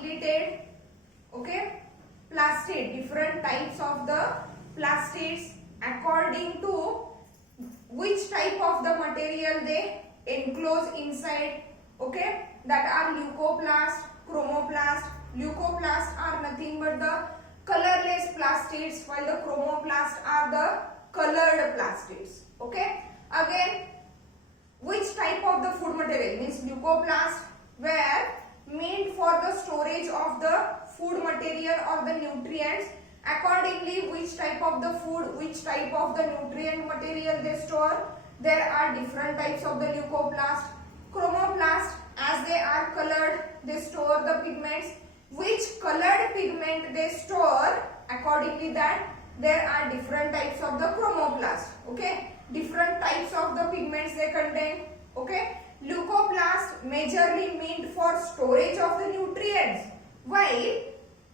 completed. Okay, plastid, different types of the plastids according to which type of the material they enclose inside. Okay, that are leucoplast, chromoplast. Leucoplast are nothing but the colorless plastids, while the chromoplast are the colored plastids. Okay, again, which type of the food material means leucoplast were meant for the storage of the food material or the nutrients. Accordingly, which type of the food, which type of the nutrient material they store, there are different types of the leucoplast. Chromoplast, as they are colored, they store the pigments. Which colored pigment they store, accordingly that there are different types of the chromoplast. Okay, different types of the pigments they contain. Okay, leucoplast majorly meant for storage of the nutrients, while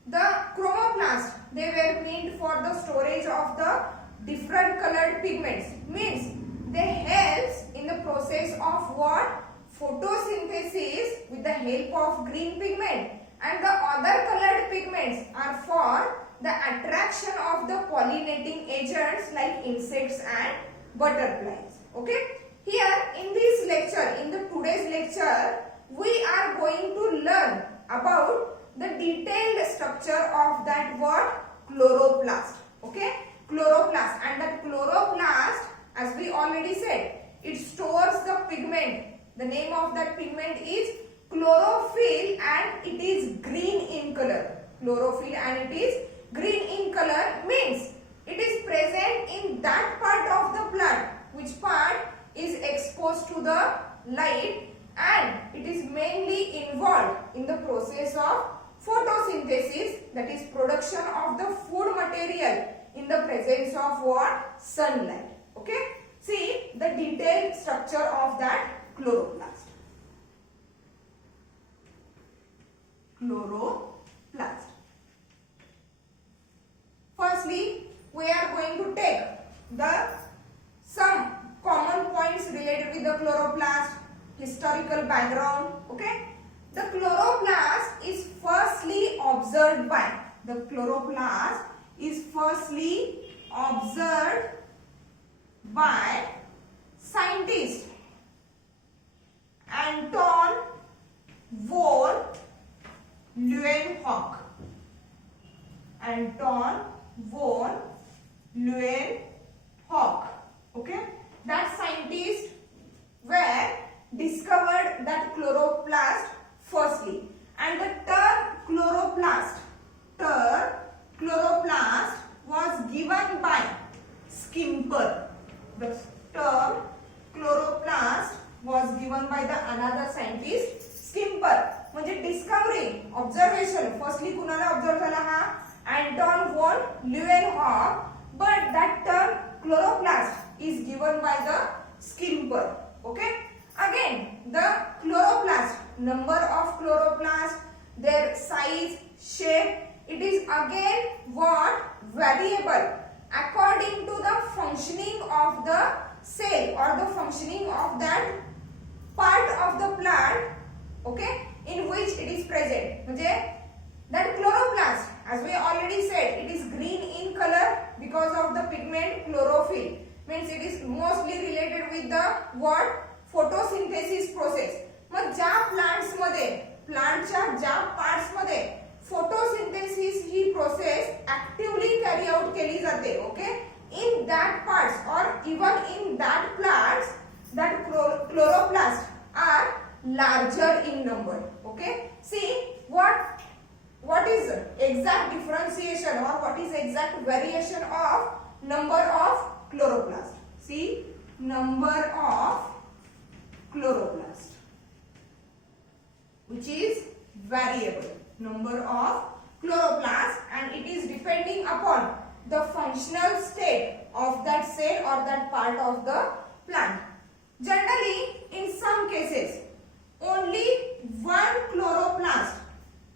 the chromoplast they were meant for the storage of the different colored pigments. Means they helps in the process of what? Photosynthesis with the help of green pigment, and the other colored pigments are for the attraction of the pollinating agents like insects and butterflies. Okay, here in this lecture, in the today's lecture, we are going to learn about the detailed structure of that what? Chloroplast. Okay, chloroplast, and that chloroplast, as we already said, it stores the pigment. The name of that pigment is chlorophyll, and it is green in color. Chlorophyll and it is green in color means it is present in that part of the plant which part is exposed to the light, and it is mainly involved in the process of photosynthesis, that is production of the food material in the presence of what? Sunlight. Okay, see the detailed structure of that chloroplast. Chloroplast. Firstly, we are going to take the some common points related with the chloroplast, historical background. Okay, the chloroplast is firstly observed by scientist Anton von Leeuwenhoek. Anton von Leeuwenhoek. Okay, that scientist were discovered that chloroplast firstly, and the term chloroplast was given by Skimper. The term chloroplast was given by the another scientist Skimper. म्हणजे discovery observation firstly कुणाला observe झाला हा? Anton von ल्युएनहॉक, but that term chloroplast is given by the Skimper. Okay, again the chloroplast, number of chloroplast, their size, shape, it is again what? Variable according to the functioning of the cell or the functioning of that part of the plant, okay, in which it is present. म्हणजे that chloroplast, as we already said, it is green in color because of the pigment chlorophyll. Means it is mostly related with the what? Photosynthesis process. मग ज्या plants मध्ये, प्लांटच्या ज्या parts मध्ये photosynthesis ही process actively carry out केली जाते. Okay, in that parts or even in that plants, that chloroplast are larger in number. Okay, see what is exact differentiation or what is exact variation of number of chloroplast. See, number of chloroplast which is variable, number of chloroplast, and it is depending upon the functional state of that cell or that part of the plant. Generally, in some cases, only one chloroplast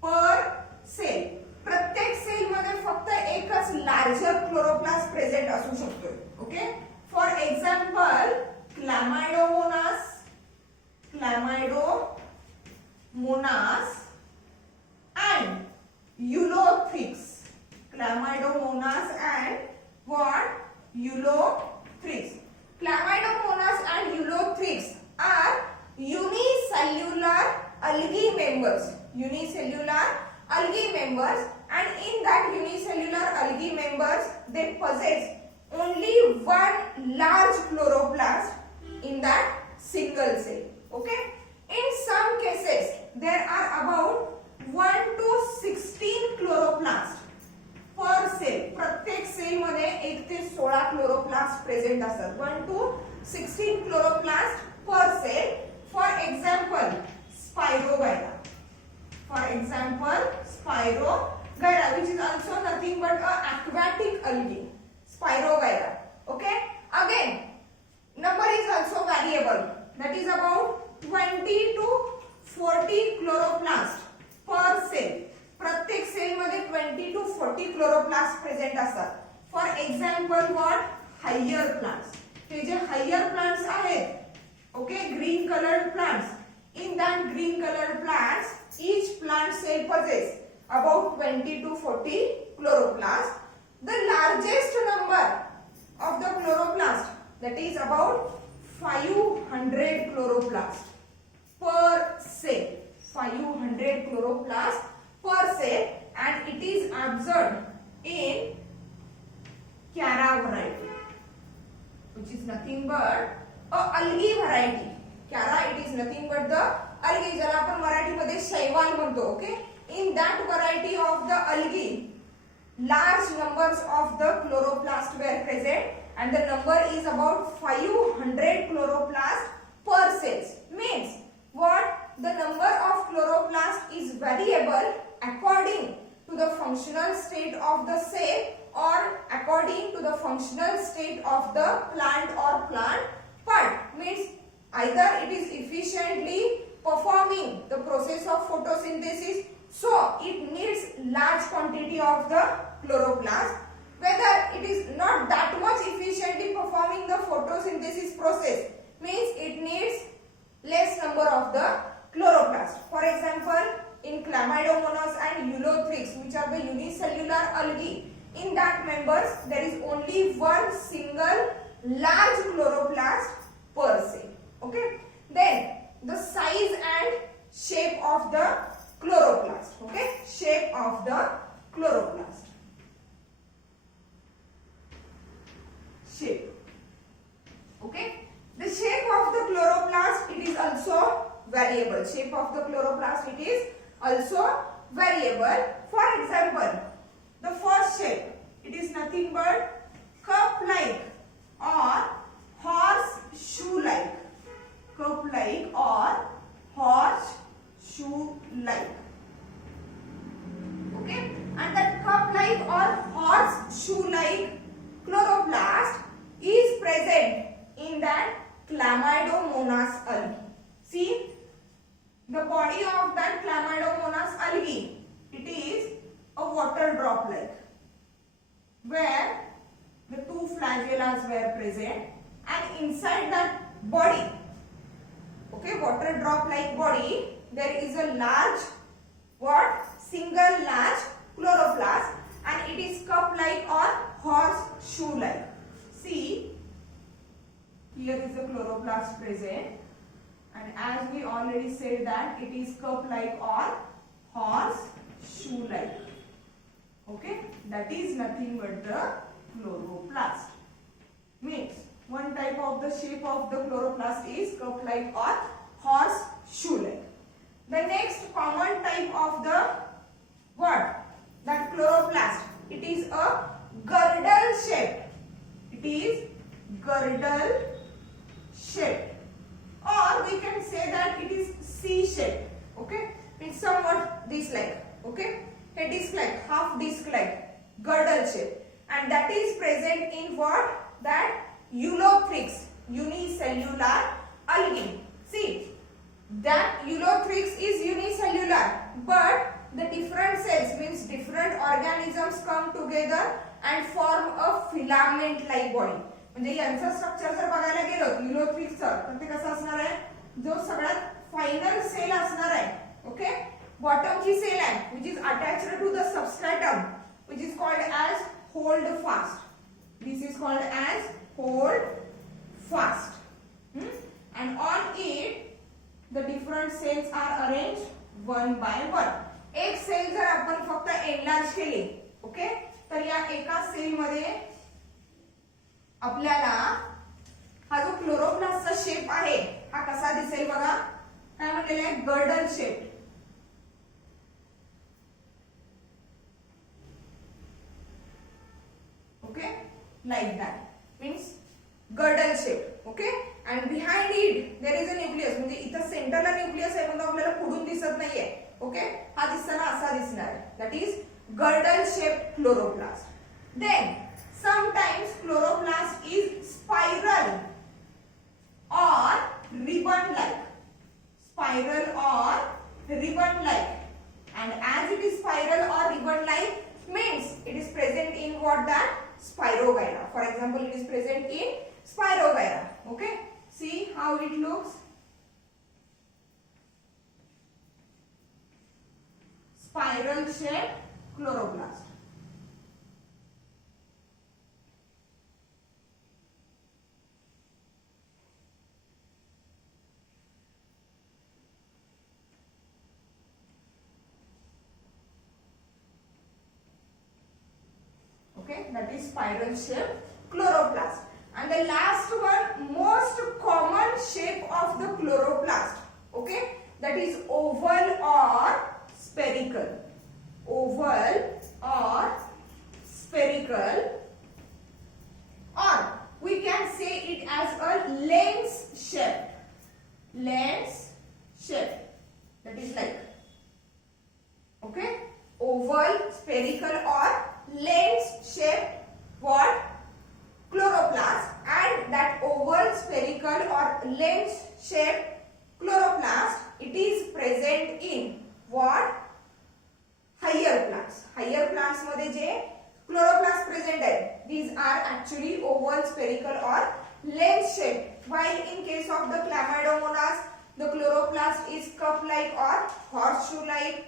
per cell. प्रत्येक cell मध्ये फक्त एकच larger chloroplast present असू शकतो. Okay, for example chlamydomonas and unicellular algae members, and in that unicellular algae members they possess only one large chloroplast in that single cell. Okay, in some cases there are about 1 to 16 chloroplast पर cell. प्रत्येक cell मध्ये 1 ते 16 chloroplast present असतात. 1 to 16 chloroplast पर cell. For example Spirogyra. For example, Spirogyra, which is also nothing but a aquatic algae. Spirogyra. Okay. Again, number is also variable. That is about 20 to 40 chloroplast per cell. प्रत्येक cell मध्ये 20 to 40 chloroplast present असतात. For example, what? Higher plants. Hey J higher plants आहेत, okay, green colored plants. In that green colored plants, each plant cell possess about 20 to 40 chloroplast. The largest number of the chloroplast, that is about 500 chloroplast per cell. 500 chloroplast per cell, and it is observed in Chara variety, which is nothing but a algae variety. Chara, it is nothing but the algae, ज्याला आपण मराठीमध्ये शैवाल म्हणतो. Okay, in that variety of the algae, large numbers of the chloroplast were present, and the number is about 500 chloroplast per cells. Means what? The number of chloroplast is variable according to the functional state of the cell or according to the functional state of the plant or plant part. Means either it is efficiently performing the process of photosynthesis, so it needs large quantity of the chloroplast. Whether it is not that much efficiently performing the photosynthesis process, means it needs less number of the chloroplast. For example, in Chlamydomonas and Ulothrix, which are the unicellular algae, in that members there is only one single large chloroplast per cell. Okay, then the size and shape of the chloroplast. Okay, shape of the chloroplast. Shape. Okay, the shape of the chloroplast, it is also variable. Shape of the chloroplast, it is also variable. For example, the first shape, it is nothing but cup-like or horseshoe-like. Cup-like or horseshoe-like. Okay, and that cup-like or horseshoe-like chloroplast is present in that Chlamydomonas algae. See, the body of that Chlamydomonas algae, it is a water drop like, where the two flagellas were present, and inside that body, okay, water drop like body, there is a large, what? Single large chloroplast, and it is cup like or horseshoe like. See, here is the chloroplast present, and as we already said that it is cup like or horseshoe like. Okay, that is nothing but the chloroplast. Means one type of the shape of the chloroplast is cup like or horseshoe like. The next common type of the what? That chloroplast, it is a girdle shape. It is girdle shape, or we can say that it is C shape. Okay, it's somewhat this like. Okay, a disc like, half disc like, girdle shape, and that is present in what? That Ulothrix, unicellular algae. See, that Ulothrix is unicellular, but the different cells, means different organisms come together and form a filament like body. म्हणजे यांचा structure जर बघायला गेलो युलोथ्रिक्सचं, तर ते कसं असणार आहे? जो सगळ्यात फायनल सेल असणार आहे. ओके, बॉटमची सेल आहे, which is attached to the substratum, which is called as hold fast. This is called as hold fast. And on it the different cells are arranged 1/1. एक सेल जर आपण फक्त enlarge केली, okay, तर या एका cell मध्ये आपल्याला हा जो क्लोरोप्लास्टचा शेप आहे हा कसा दिसेल बघा. काय म्हटलेलं आहे, girdle shape. Okay, like that means girdle shape. Okay, and behind it there is a nucleus. म्हणजे इथं सेंटरला न्यूक्लियस आहे पण आपल्याला पुढून दिसत नाहीये. ओके, हा दिसताना असा दिसणार आहे. That is girdle shaped chloroplast. Then sometimes chloroplast is spiral or ribbon like. Spiral or ribbon like. And as it is spiral or ribbon like means it is present in what, that Spirogyra. For example, it is present in Spirogyra. Okay, see how it looks. Spiral shaped chloroplast. Okay, that is spiral shaped chloroplast. And the last one, most common shape of the chloroplast, okay, that is oval or spherical. Oval or spherical, or we can say it as a lens shape. Lens shape, that is like, okay, oval, spherical or lens shaped what, chloroplast. And that oval, spherical or lens shaped chloroplast, it is present in what, higher plants. Higher plants मध्ये जे chloroplast present आहे, these are actually oval, spherical or lens shaped. While in case of the Chlamydomonas, the chloroplast is cup like or horseshoe like.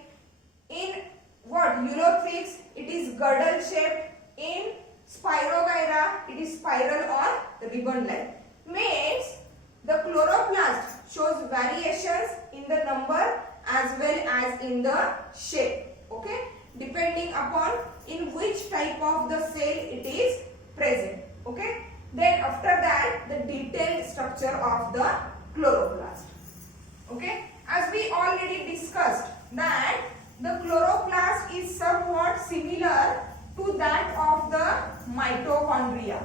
In what, Ulothrics, it is girdle shaped. In Spirogyra, it is spiral or ribbon like. Means the chloroplast shows variations in the number as well as in the shape. Okay, depending upon in which type of the cell it is present. Okay, then after that the detailed structure of the chloroplast. Okay, as we already discussed that the chloroplast is somewhat similar to that of the mitochondria.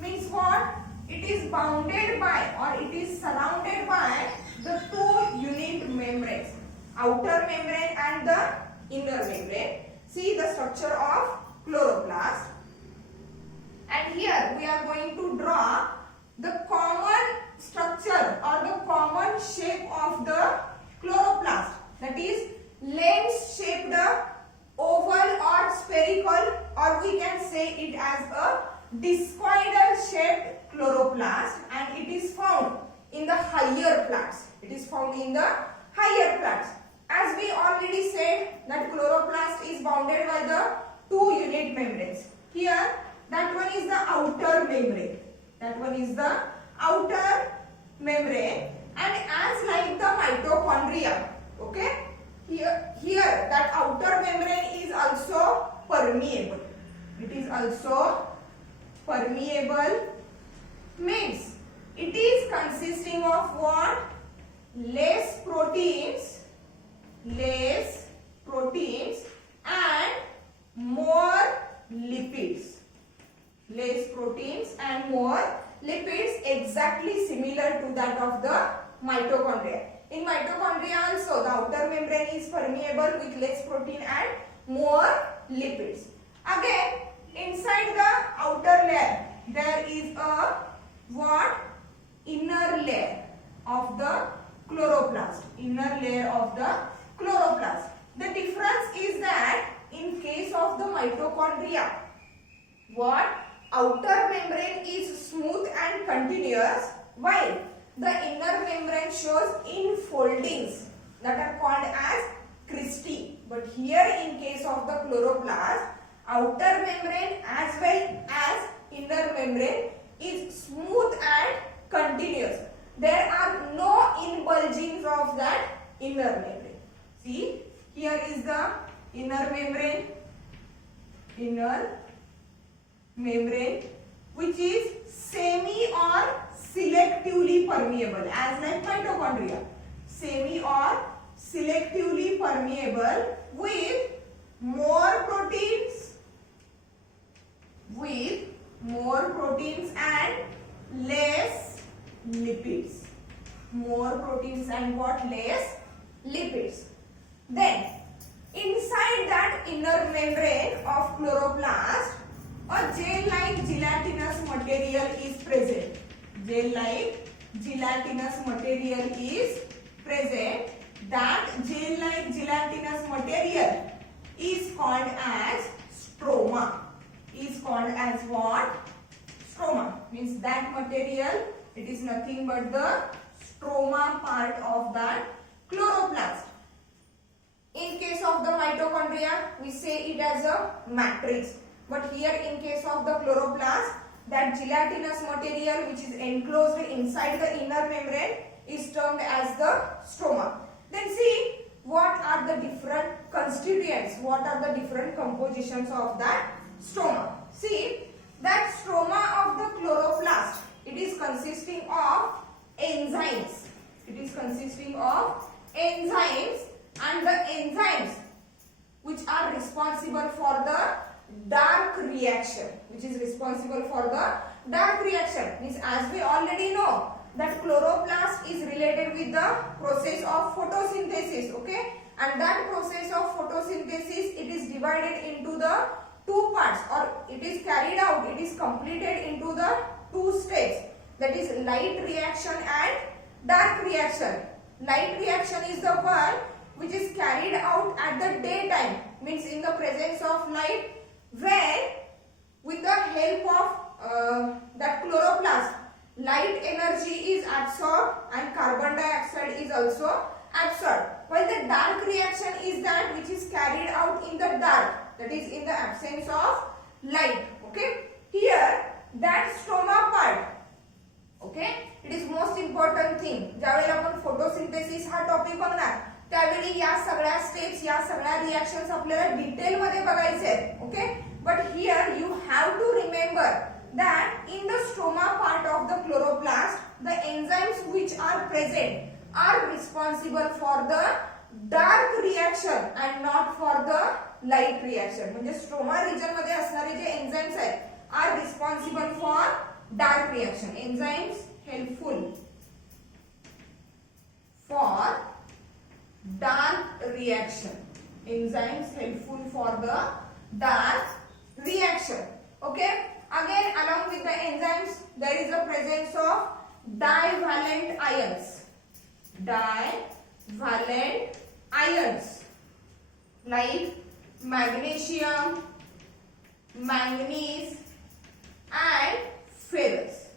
Means what? It is bounded by or it is surrounded by the two unit membranes, outer membrane and the inner membrane. See the structure of chloroplast. And here we are going to draw the common structure or the common shape of the chloroplast. That is lens shaped, oval or spherical, or we can say it as a discoidal shaped chloroplast, and it is found in the higher plants. It is found in the higher plants. As we already said that chloroplast is bounded by the two unit membranes. Here that one is the outer membrane. That one is the outer membrane, and as like the mitochondria, okay, here that outer membrane is also permeable. It is also permeable, means it is consisting of what, less proteins and more lipids. Less proteins and more lipids, exactly similar to that of the mitochondria. In mitochondria also the outer membrane is permeable with less protein and more lipids. Again, inside the outer layer there is a what, inner layer of the chloroplast. Inner layer of the chloroplast. The difference is that in case of the mitochondria, what, outer membrane is smooth and continuous, while the inner membrane shows infoldings that are called as cristae. But here in case of the chloroplast, outer membrane as well as inner membrane is smooth and continuous. There are no inbulgings of that inner membrane. See, here is the inner membrane, which is semi or selectively permeable, as like mitochondria. Semi or selectively permeable with more proteins and less lipids. More proteins and what? Less lipids. Then inside that inner membrane of chloroplast, a gel-like gelatinous material is present. Gel-like gelatinous material is present. That gel-like gelatinous material is called as stroma. Is called as what? Stroma. Means that material, it is nothing but the stroma part of that chloroplast. In case of the mitochondria, we say it as a matrix. But here in case of the chloroplast, that gelatinous material which is enclosed inside the inner membrane is termed as the stroma. Then see what are the different constituents, what are the different compositions of that stroma. See that stroma of the chloroplast, it is consisting of enzymes. It is consisting of enzymes, and the enzymes which are responsible for the dark reaction, means as we already know that chloroplast is related with the process of photosynthesis, okay, and that process of photosynthesis, it is divided into the two parts, or it is carried out, it is completed into the two stages, that is light reaction and dark reaction. Light reaction is the one which is carried out at the daytime, means in the presence of light, when with the help of that chloroplast, light energy is absorbed and carbon dioxide is also absorbed. While the dark reaction is that which is carried out in the dark, that is in the absence of light. Okay, here that stroma part, okay, it is most important thing. ज्यावेळेला आपण photosynthesis हा topic बघणार त्यावेळी या सगळ्या steps, या सगळ्या reactions आपल्याला डिटेल मध्ये बघायचे आहेत. Okay, but here you have to remember that in the stroma part of the chloroplast, the enzymes which are present are responsible for the dark reaction and not for the light reaction. म्हणजे stroma region मध्ये असणारे जे enzymes आहेत are responsible for dark reaction. Enzymes helpful for dark reaction. Enzymes helpful for the dark reaction. Okay. Again, along with the enzymes, there is a presence of divalent ions. Divalent ions like magnesium, manganese, and ferrous.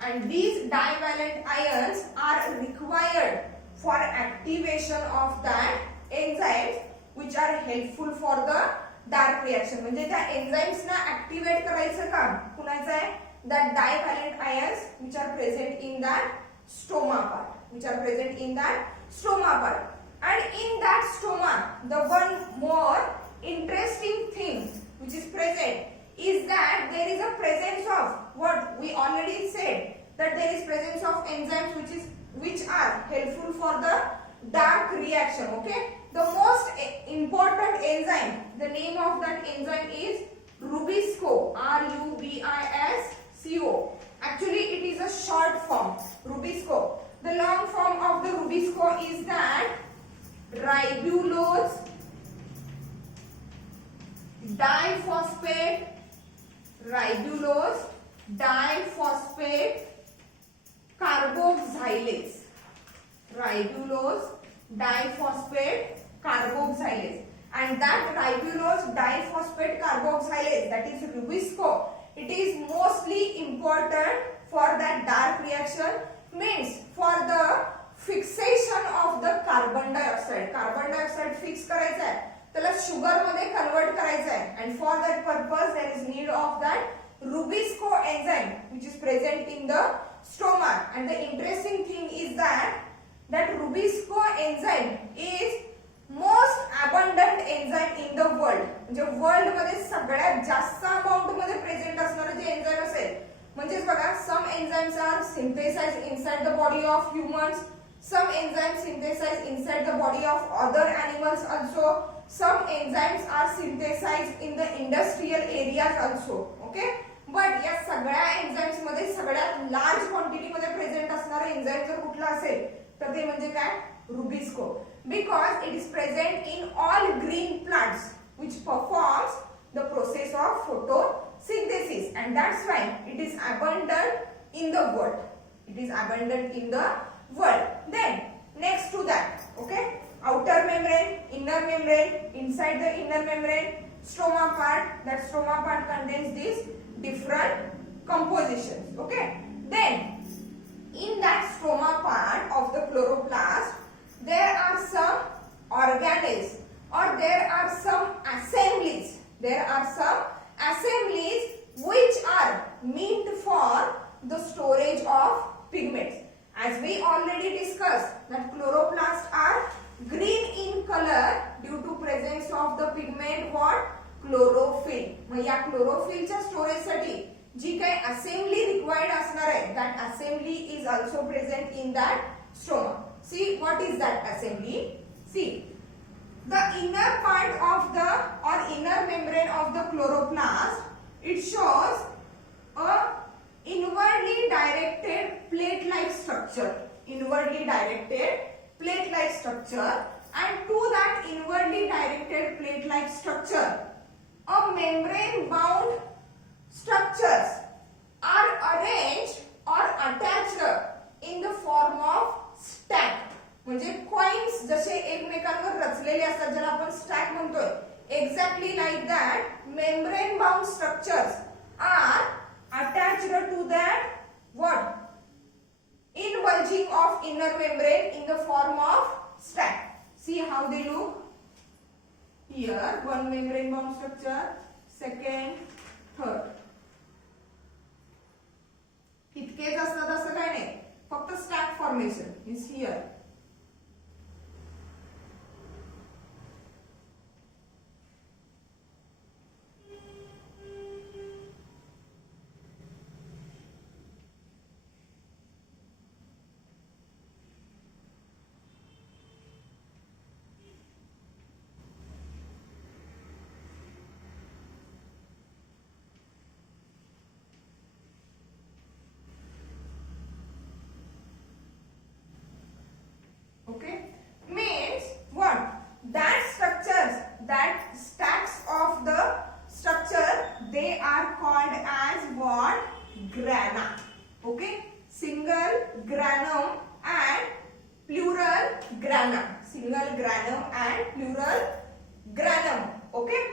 And these divalent ions are required for activation of that enzymes which are helpful for the dark reaction. म्हणजे त्या enzymes ना activate करायचं काम कुणाचं आहे? That डायव्हॅलेंट ions which are present in that stroma part. And in that stroma, the one more interesting thing which is present is that there is a presence of what we already said, that there is presence of enzymes which are helpful for the dark reaction. Okay, the most important enzyme, the name of that enzyme is Rubisco. Rubisco. Actually it is a short form, Rubisco. The long form of the Rubisco is that ribulose diphosphate carboxylase. Ribulose diphosphate carboxylase. And that ribulose diphosphate carboxylase, that is Rubisco, it is mostly important for that dark reaction, means for the fixation of the carbon dioxide. Carbon dioxide fix करायचा आहे, त्याला sugar मध्ये convert करायचा आहे, and for that purpose there is need of that Rubisco enzyme which is present in the stroma. And the interesting thing is that Rubisco enzyme is world मध्ये सगळ्यात जास्त amount मध्ये प्रेझेंट असणारे जे enzyme असेल, म्हणजेच बघा some enzymes are synthesized inside the body of humans, some enzymes synthesized inside the body of other animals also, some enzymes are synthesized in the industrial areas also. Okay, but या सगळ्या enzymes मध्ये सगळ्यात large quantity मध्ये present असणारे enzyme जर कुठला असेल तर ते म्हणजे काय, Rubisco, because it is present in all green plants which performs the process of photosynthesis, and that's why it is abundant in the world. It is abundant in the world. Then next to that, okay, outer membrane, inner membrane, inside the inner membrane, stroma part. That stroma part contains these different compositions. Okay, then in that stroma part of the chloroplast there are some organelles or there are some assemblies. There are some assemblies which are meant for the storage of pigments. As we already discussed that chloroplasts are green in color due to presence of the pigment what, chlorophyll. मग या क्लोरोफिलच्या storage साठी जी काही assembly required असणार आहे, that assembly is also present in that stroma. See what is that assembly? See, the inner part of the or inner membrane of the chloroplast, it shows a inwardly directed plate-like structure. Inwardly directed plate-like structure, and to that inwardly directed plate-like structure, a membrane-bound structures are arranged or attached in the form of stack. म्हणजे coins जसे एकमेकांवर रचलेले असतात ज्याला आपण stack म्हणतोय, exactly like that membrane bound structures are attached to that what, inbulging of inner membrane in the form of stack. See how they look here, one membrane bound structure, second, third. इतकेच असतात असं काय नाही, फक्त stack formation is here. Okay, means what, that structures, that stacks of the structure, they are called as what, grana. Okay, single granum and plural granum, single granum and plural granum. Okay,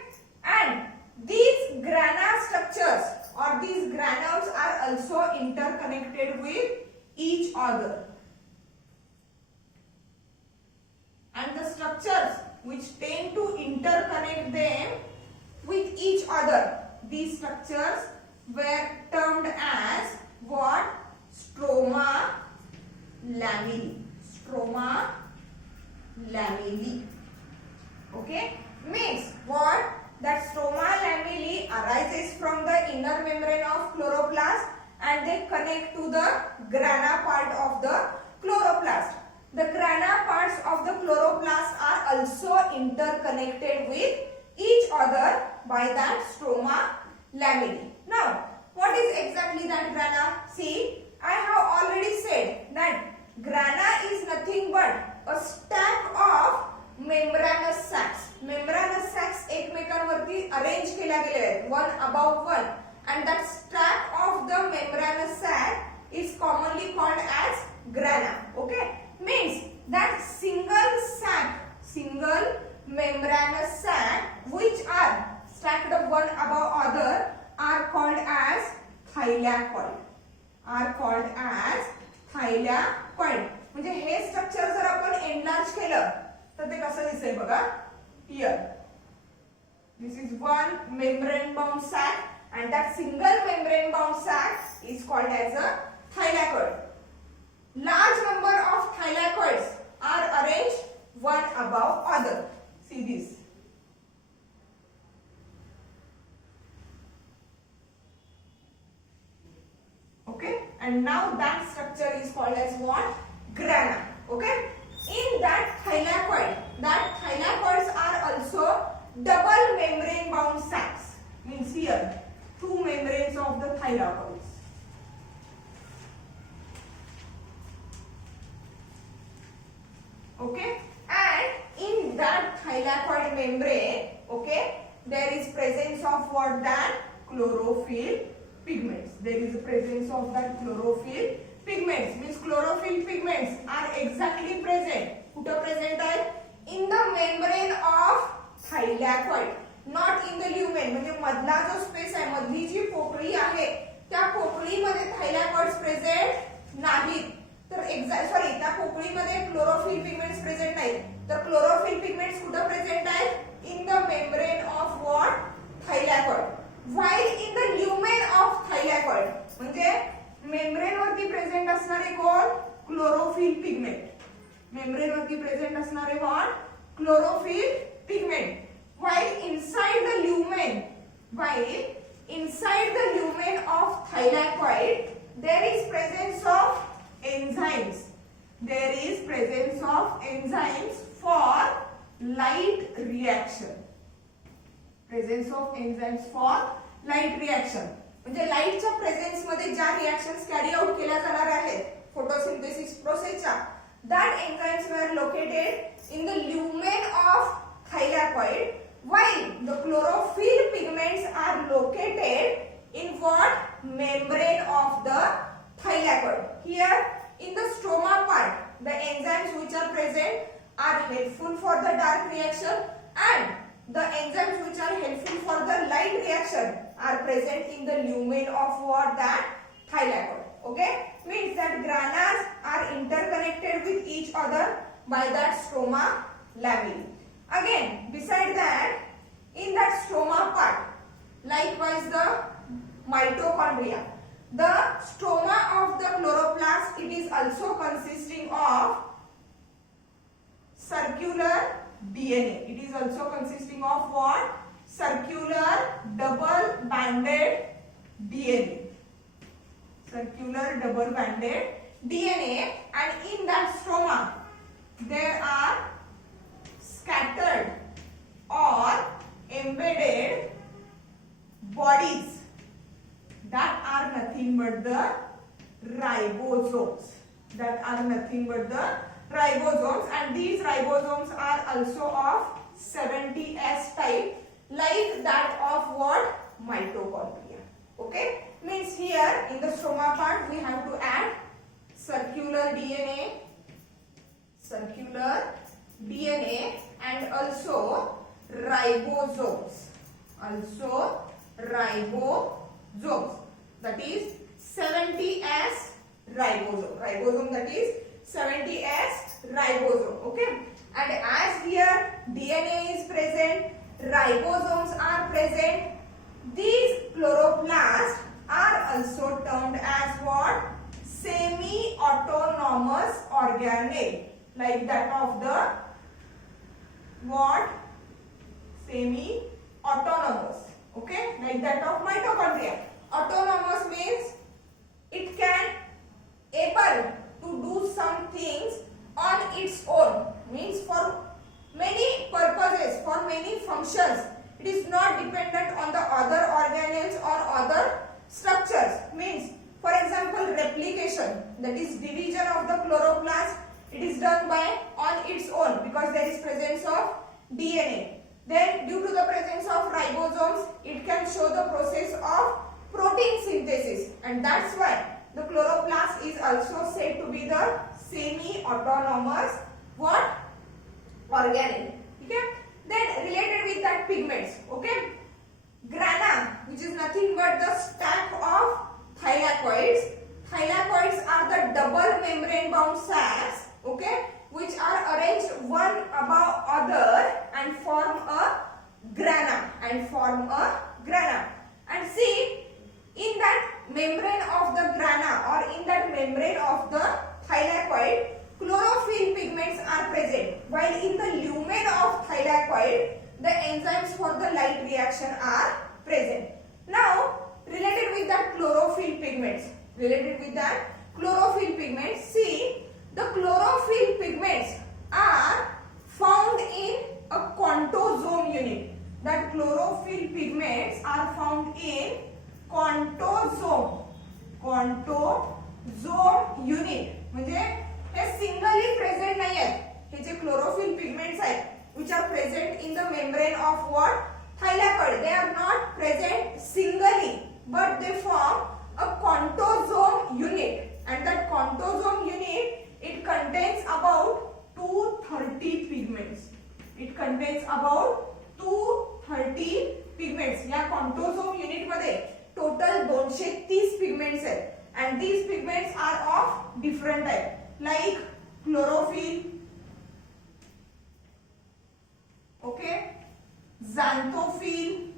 and these grana structures or these granums are also interconnected with each other. And the structures which tend to interconnect them with each other, these structures were termed as what, stroma lamellae. Stroma lamellae. Okay, means what, that stroma lamellae arises from the inner membrane of chloroplast and they connect to the grana part of the chloroplast. The grana parts of the chloroplast are also interconnected with each other by that stroma lamellae. Now, what is exactly that grana? See, I have already said that grana is nothing but a stack of membranous sacs. Membranous sacs एकमेकांवरती arrange केल्या गेलेल्या आहेत, one above one, and that stack of the membranous sac is commonly called as grana. Okay, means that single sac, single membranous sac which are stacked one above other are called as thylakoid. Are called as thylakoid. म्हणजे हे structure जर आपण enlarge केलं तर ते कसं दिसेल बघा, here this is one membrane bound sac and that single membrane bound sac is called as a thylakoid. Large number of thylakoids are arranged one above other. See this. and now that structure is called as what? Grana. Okay. In that thylakoids are also double membrane bound sacs. Means here two membranes of the thylakoids. Okay, and in that thylakoid membrane, okay, there is presence of what? That chlorophyll pigments. There is a presence of that chlorophyll pigments. Means chlorophyll pigments are exactly present. कुठं present आहे? In the membrane of thylakoid, not in the lumen. म्हणजे मधला जो space आहे, मधली जी पोकळी आहे, त्या पोकळीमध्ये thylakoids present नाहीत. तर त्या पोकळीमध्ये क्लोरोफिल पिगमेंट्स प्रेझेंट नाहीत. तर क्लोरोफिल पिगमेंट्स कुठे प्रेझेंट आहेत? In the membrane of what? Thylakoid. While in the lumen of thylakoid म्हणजे मेम्ब्रेन वरती प्रेझेंट असणारे कोण? Chlorophyll pigment. मेम्ब्रेन वरती प्रेझेंट असणारे what? Chlorophyll pigment. While inside the lumen of thylakoid there is presence of enzymes. There is presence of enzymes for light reaction. Presence of enzymes for light reaction. म्हणजे लाईटच्या presence मध्ये ज्या reactions carry out केल्या जाणार आहेत photosynthesis प्रोसेसच्या, that enzymes were located in the lumen of thylakoid, while the chlorophyll pigments are located in what? Membrane of the thylakoid. Here in the stroma part, the enzymes which are present are helpful for the dark reaction, and the enzymes which are helpful for the light reaction are present in the lumen of what? That thylakoid. Okay, means that granas are interconnected with each other by that stroma lamellae. Again, beside that, in that stroma part, likewise the mitochondria. The stroma of the chloroplast, it is also consisting of circular DNA. It is also consisting of what? Circular double banded DNA. Circular double banded DNA, and in that stroma there are scattered or embedded bodies that are nothing but the ribosomes. That are nothing but the ribosomes, and these ribosomes are also of 70S type, like that of what? Mitochondria. Okay, means here in the stroma part we have to add circular DNA and also ribosomes. That is 70S ribosome. Ribosome, that is 70S ribosome. Okay, and as here DNA is present, ribosomes are present, these chloroplasts are also termed as what? Semi-autonomous organelle, like that of the what? Semi-autonomous. Okay, like that of mitochondria. Autonomous means it can able to do some things on its own. Means for many purposes, for many functions, it is not dependent on the other organelles or other structures. Means, for example, replication, that is division of the chloroplast, it is done by on its own because there is presence of DNA. Then due to the presence of ribosomes, it can show the process of protein synthesis, and that's why the chloroplast is also said to be the semi-autonomous what? Organelle. Okay. Then related with that pigments. Okay. Grana, which is nothing but the stack of thylakoids. Thylakoids are the double membrane bound sacs. Okay, which are arranged one above other and form a grana. And see, in that membrane of the grana or in that membrane of the thylakoid, chlorophyll pigments are present, while in the lumen of thylakoid, the enzymes for the light reaction are present. Now, related with that chlorophyll pigments, Related with that, chlorophyll pigments. See, the chlorophyll pigments are found in a contosome unit. That chlorophyll pigments are found in contosome unit. म्हणजे हे singly present नाही आहेत. हे जे chlorophyll pigments आहेत which are present in the membrane of what? Thylakoid. They are not present singly but they form a contosome unit, and that contosome unit, it contains about 230 pigments. It contains about 230 pigments. या contosome unit मध्ये total 230 pigments आहेत, and these pigments are of different type like chlorophyll, okay, xanthophyll,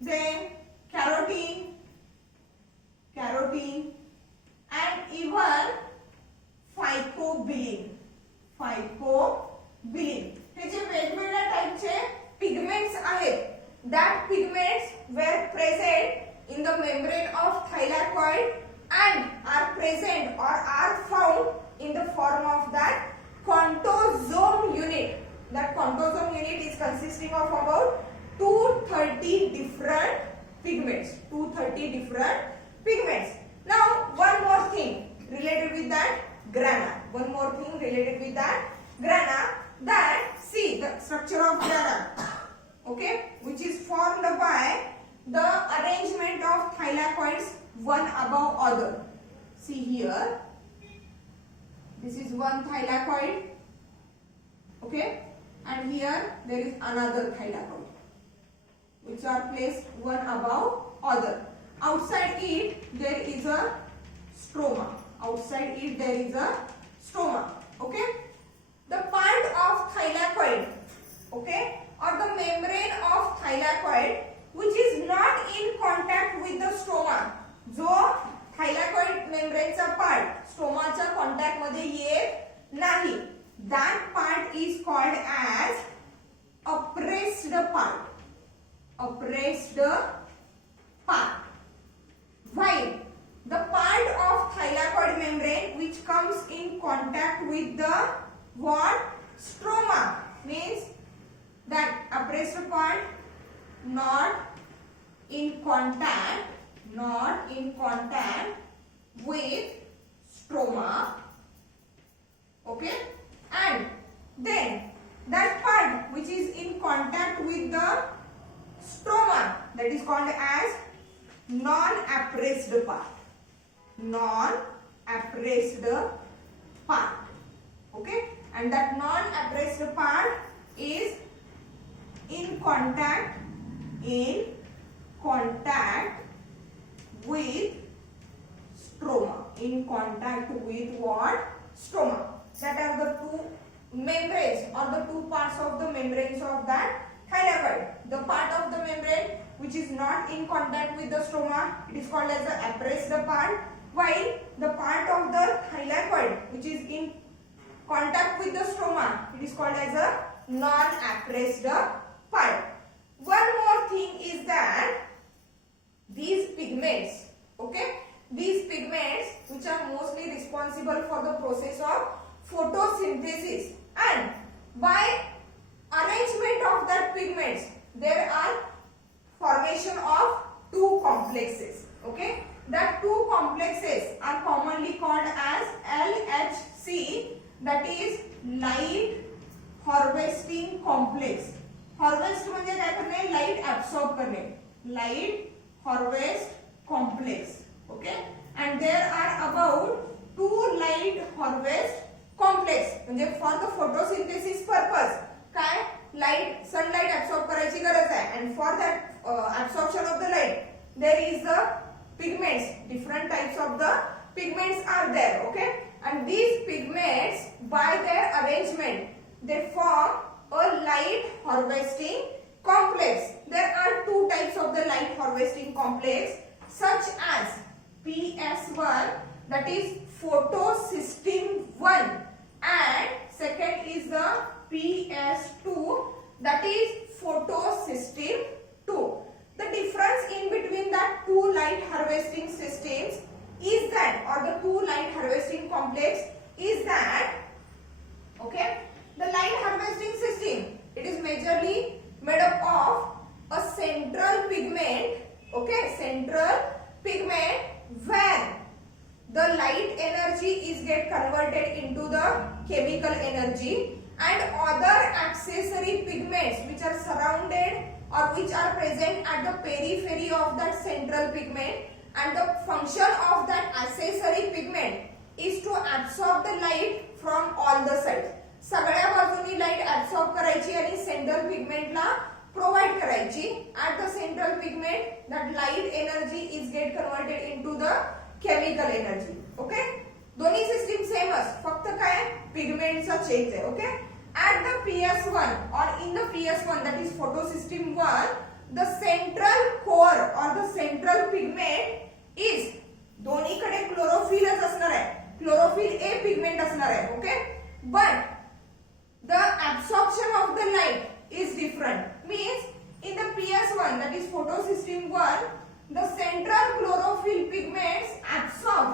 then carotene, and even phycobilin. हे जे वेगवेगळ्या टाइपचे pigments आहेत, that pigments were present in the membrane of thylakoid and are present or are found in the form of that contosome unit. That contosome unit is consisting of about 230 different pigments. Now, one more thing related with that grana. That see the structure of grana, okay, which is formed by the arrangement of thylakoids one above other. See here, this is one thylakoid, okay, and here there is another thylakoid, which are placed one above other. Outside it there is a stroma. Okay. The part of thylakoid, okay, or the membrane of thylakoid which is not in contact with the stroma. जो thylakoid membrane चा part stroma च्या contact मध्ये येत नाही, that part is called as appressed part. While the part of thylakoid membrane which comes in contact with the what? Stroma, means that appressed part not in contact with stroma, okay, and then that part which is in contact with the stroma, that is called as non-appressed part, okay, and that non-appressed part is in contact with stroma. Stroma. That are the two membranes or the two parts of the membranes of that thylakoid. The part of the membrane which is not in contact with the stroma, it is called as the appressed part, while the part of the thylakoid which is in contact with the stroma, it is called as a non-appressed part. One more thing is that these pigments, okay, these pigments which are mostly responsible for the process of photosynthesis, and by arrangement of that pigments there are formation of two complexes, okay. That two complexes are commonly called as LHC, that is light harvesting complex. Harvest म्हणजे काय करणे? Light absorb करणे. Light harvest complex, okay, and there are about two light harvest complex. म्हणजे for the photosynthesis purpose काय light sunlight absorb करायची गरज आहे, and for that absorption of the light there is the pigments, different types of the pigments are there, okay, and these pigments by their arrangement they form a light harvesting complex. There are two types of the light harvesting complex, such as PS1, that is photosystem 1, and second is the PS2, that is photosystem 2. The difference in between that two light harvesting systems is that, or the two light harvesting complex is that, okay, the light harvesting system, it is majorly made up of a central pigment, okay, central pigment where the light energy is get converted into the chemical energy, and other accessory pigments which are surrounded or which are present at the periphery of that central pigment, and the function of that accessory pigment is to absorb the light from all the sides. सगळ्या बाजूनी light absorb करायची आणि central पिगमेंटला provide करायची. At the central pigment that light energy is get converted into the chemical energy. Okay, दोन्ही system सेमच, फक्त काय पिगमेंटचा change आहे. Okay, at the PS1 or in the PS1 that is photosystem 1, the central core or the central pigment is दोन्हीकडे क्लोरोफिलच असणार आहे, chlorophyll A pigment असणार आहे. Okay, but the absorption of the light is different. Means in the PS1 that is photosystem 1, the central chlorophyll pigments absorb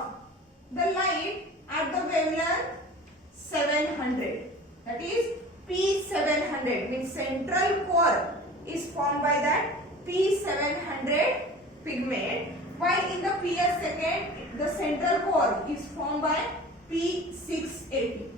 the light at the wavelength 700. That is P700. Means central core is formed by that P700 pigment, while in the PS2 the central core is formed by P680.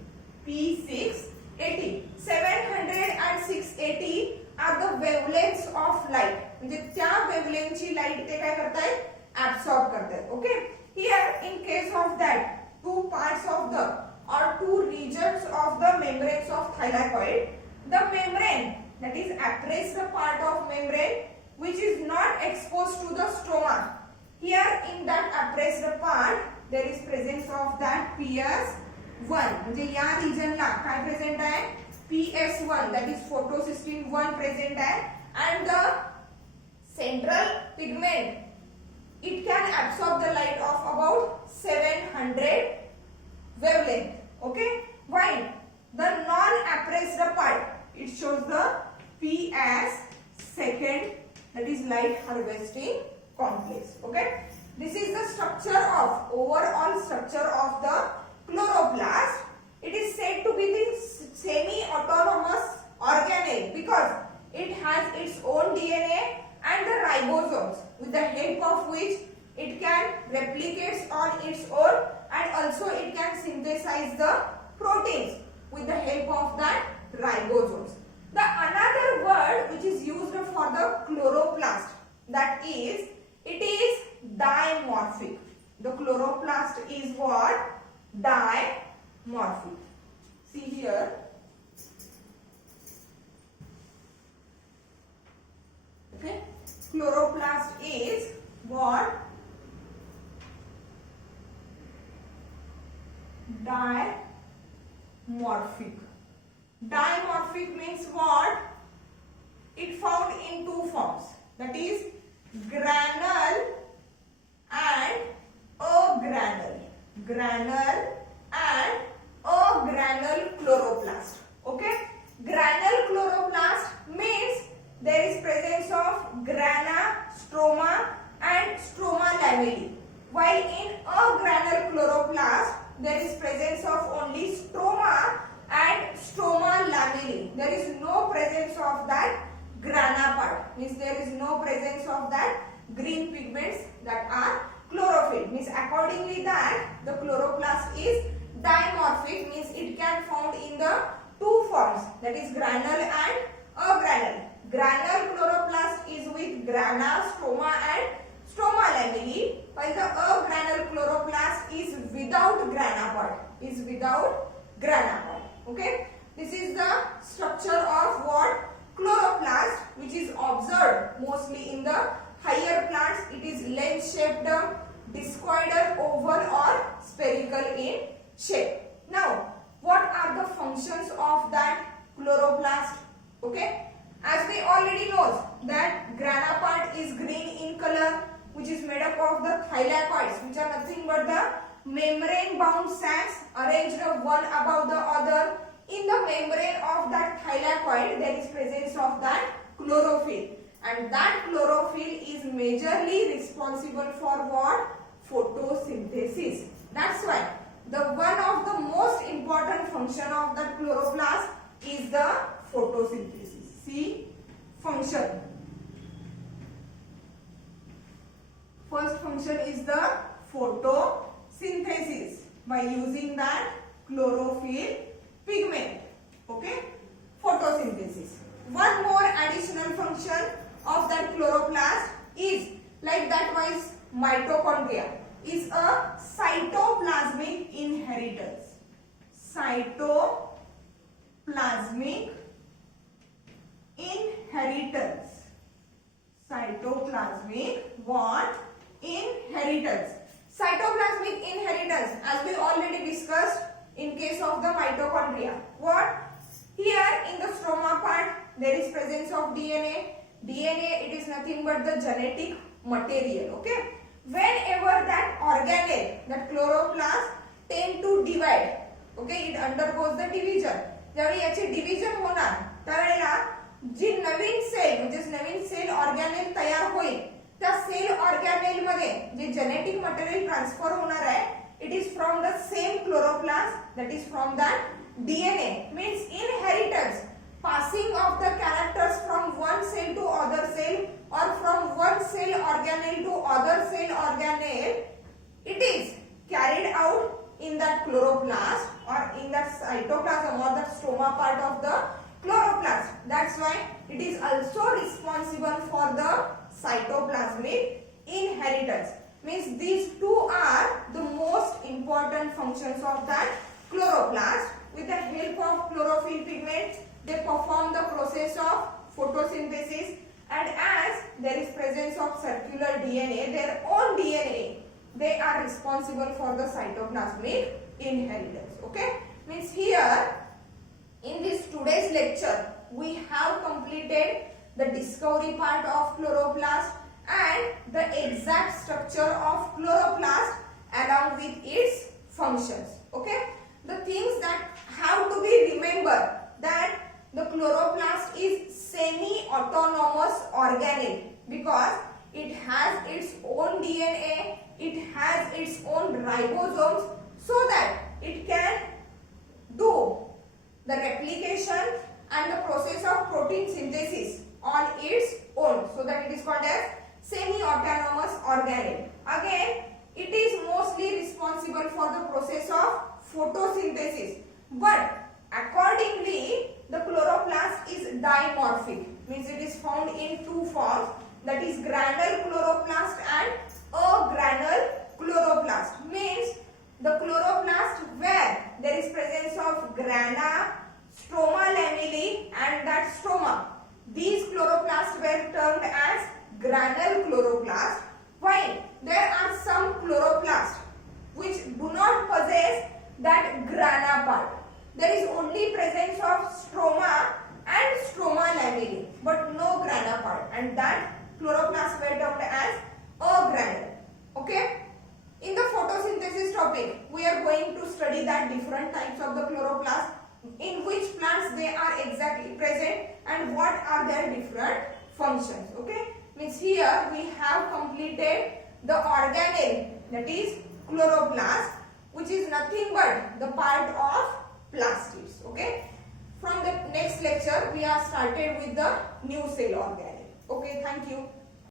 P680. 700 and 680 are the wavelengths of light. म्हणजे त्या wavelength ची light ते काय करतायत, absorb करतायत. Okay, here in case of that two parts of the or two regions of the membranes of thylakoid, the membrane that is appraised part of membrane which is not exposed to the stroma, here in that appraised part there is presence of that PS1. म्हणजे या region ला काय present आहे, PS1 that is photosystem 1 present आहे, and the central pigment it can absorb the light of about 700 wavelength. Okay, while the non-appraised part it shows the PS2 that is light harvesting complex. Okay, this is the structure of overall structure of the chloroplast. It is said to be the semi-autonomous organelle because it has its own DNA and the ribosomes, with the help of which it can replicate on its own, and also it can synthesize the proteins with the help of that ribosomes. The another word which is used for the chloroplast, that is, it is dimorphic. The chloroplast is what? Dimorphic. See here. Okay, chloroplast is what? Dimorphic. Dimorphic means what? It found in two forms, that is granule and agranule. Granule and agranule chloroplast. Okay, granule chloroplast means there is presence of grana, stroma and stroma lamellae, while in agranule chloroplast there is presence of only stroma and stroma lamellae. There is no presence of that grana part, means there is no presence of that green pigments that are chlorophyll. Means accordingly that the chloroplast is dimorphic, means it can found in the two forms, that is granule and agranule. Granule chloroplast is with grana, stroma and stroma lamellae, while the agranule chloroplast is without grana part. Is without grana part. Okay, this is the structure of what? Chloroplast, which is observed mostly in the higher plants. It is lens-shaped, discoidal, oval or spherical in shape. Now, what are the functions of that chloroplast? Okay, as we already know that grana part is green in color, which is made up of the thylakoids, which are nothing but the membrane bound sacs arranged one above the other. In the membrane of that thylakoid there is presence of that chlorophyll, and that chlorophyll is majorly responsible for what? Photosynthesis. That's why the one of the most important function of the chloroplast is the photosynthesis. See, function. First function is the photosynthesis by using that chlorophyll pigment. Okay, photosynthesis. One more additional function of that chloroplast is like that wise mitochondria is a cytoplasmic inheritance. Cytoplasmic inheritance. Cytoplasmic what? Inheritance. Cytoplasmic inheritance, as we already discussed in case of the mitochondria. What? Here in the stroma part there is presence of DNA. DNA, it is nothing but the genetic material. Okay. Whenever that organelle, that chloroplast tend to divide, okay, it undergoes the division. ज्यावेळी याची division होणार त्यावेळेला जी नवीन cell म्हणजे नवीन cell ऑर्गॅनेल तयार होईल त्या cell ऑर्गॅनेल मध्ये जे genetic material transfer होणार आहे it is from the same chloroplast that is from that DNA means inheritance, passing of the characters from one cell to other cell or from one cell organelle to other cell organelle. It is carried out in that chloroplast or in that cytoplasm or the stroma part of the chloroplast. That's why it is also responsible for the cytoplasmic inheritance. Means these two are the most important functions of that chloroplast. With the help of chlorophyll pigments, they perform the process of photosynthesis, and as there is presence of circular DNA, their own DNA, they are responsible for the cytoplasmic inheritance. Okay, means here in this today's lecture we have completed the discovery part of chloroplast and the exact structure of chloroplast along with its functions. Okay, the things that have to be remembered, that the chloroplast is semi-autonomous organelle because it has its own DNA, it has its own ribosomes, so that it can do the replication and the process of protein synthesis on its own, so that it is called as semi-autonomous organelle. Again, it is mostly responsible for the process of photosynthesis, but accordingly the chloroplast is dimorphic, means it is found in two forms, that is granule chloroplast and agranule chloroplast. Means the chloroplast where there is presence of grana, stroma lamellae and that stroma, these chloroplasts were termed as granule chloroplast, while there are some chloroplasts which do not possess that grana part. There is only presence of stroma and stroma lamellae, but no grana part, and that chloroplasts were termed as agranule. Okay. In the photosynthesis topic, we are going to study that different types of the chloroplast, in which plants they are exactly present and what are their different functions. Okay. Means here we have completed the organelle, that is chloroplast, which is nothing but the part of plastids. Okay. From the next lecture we are started with the new cell organelle. Okay, thank you.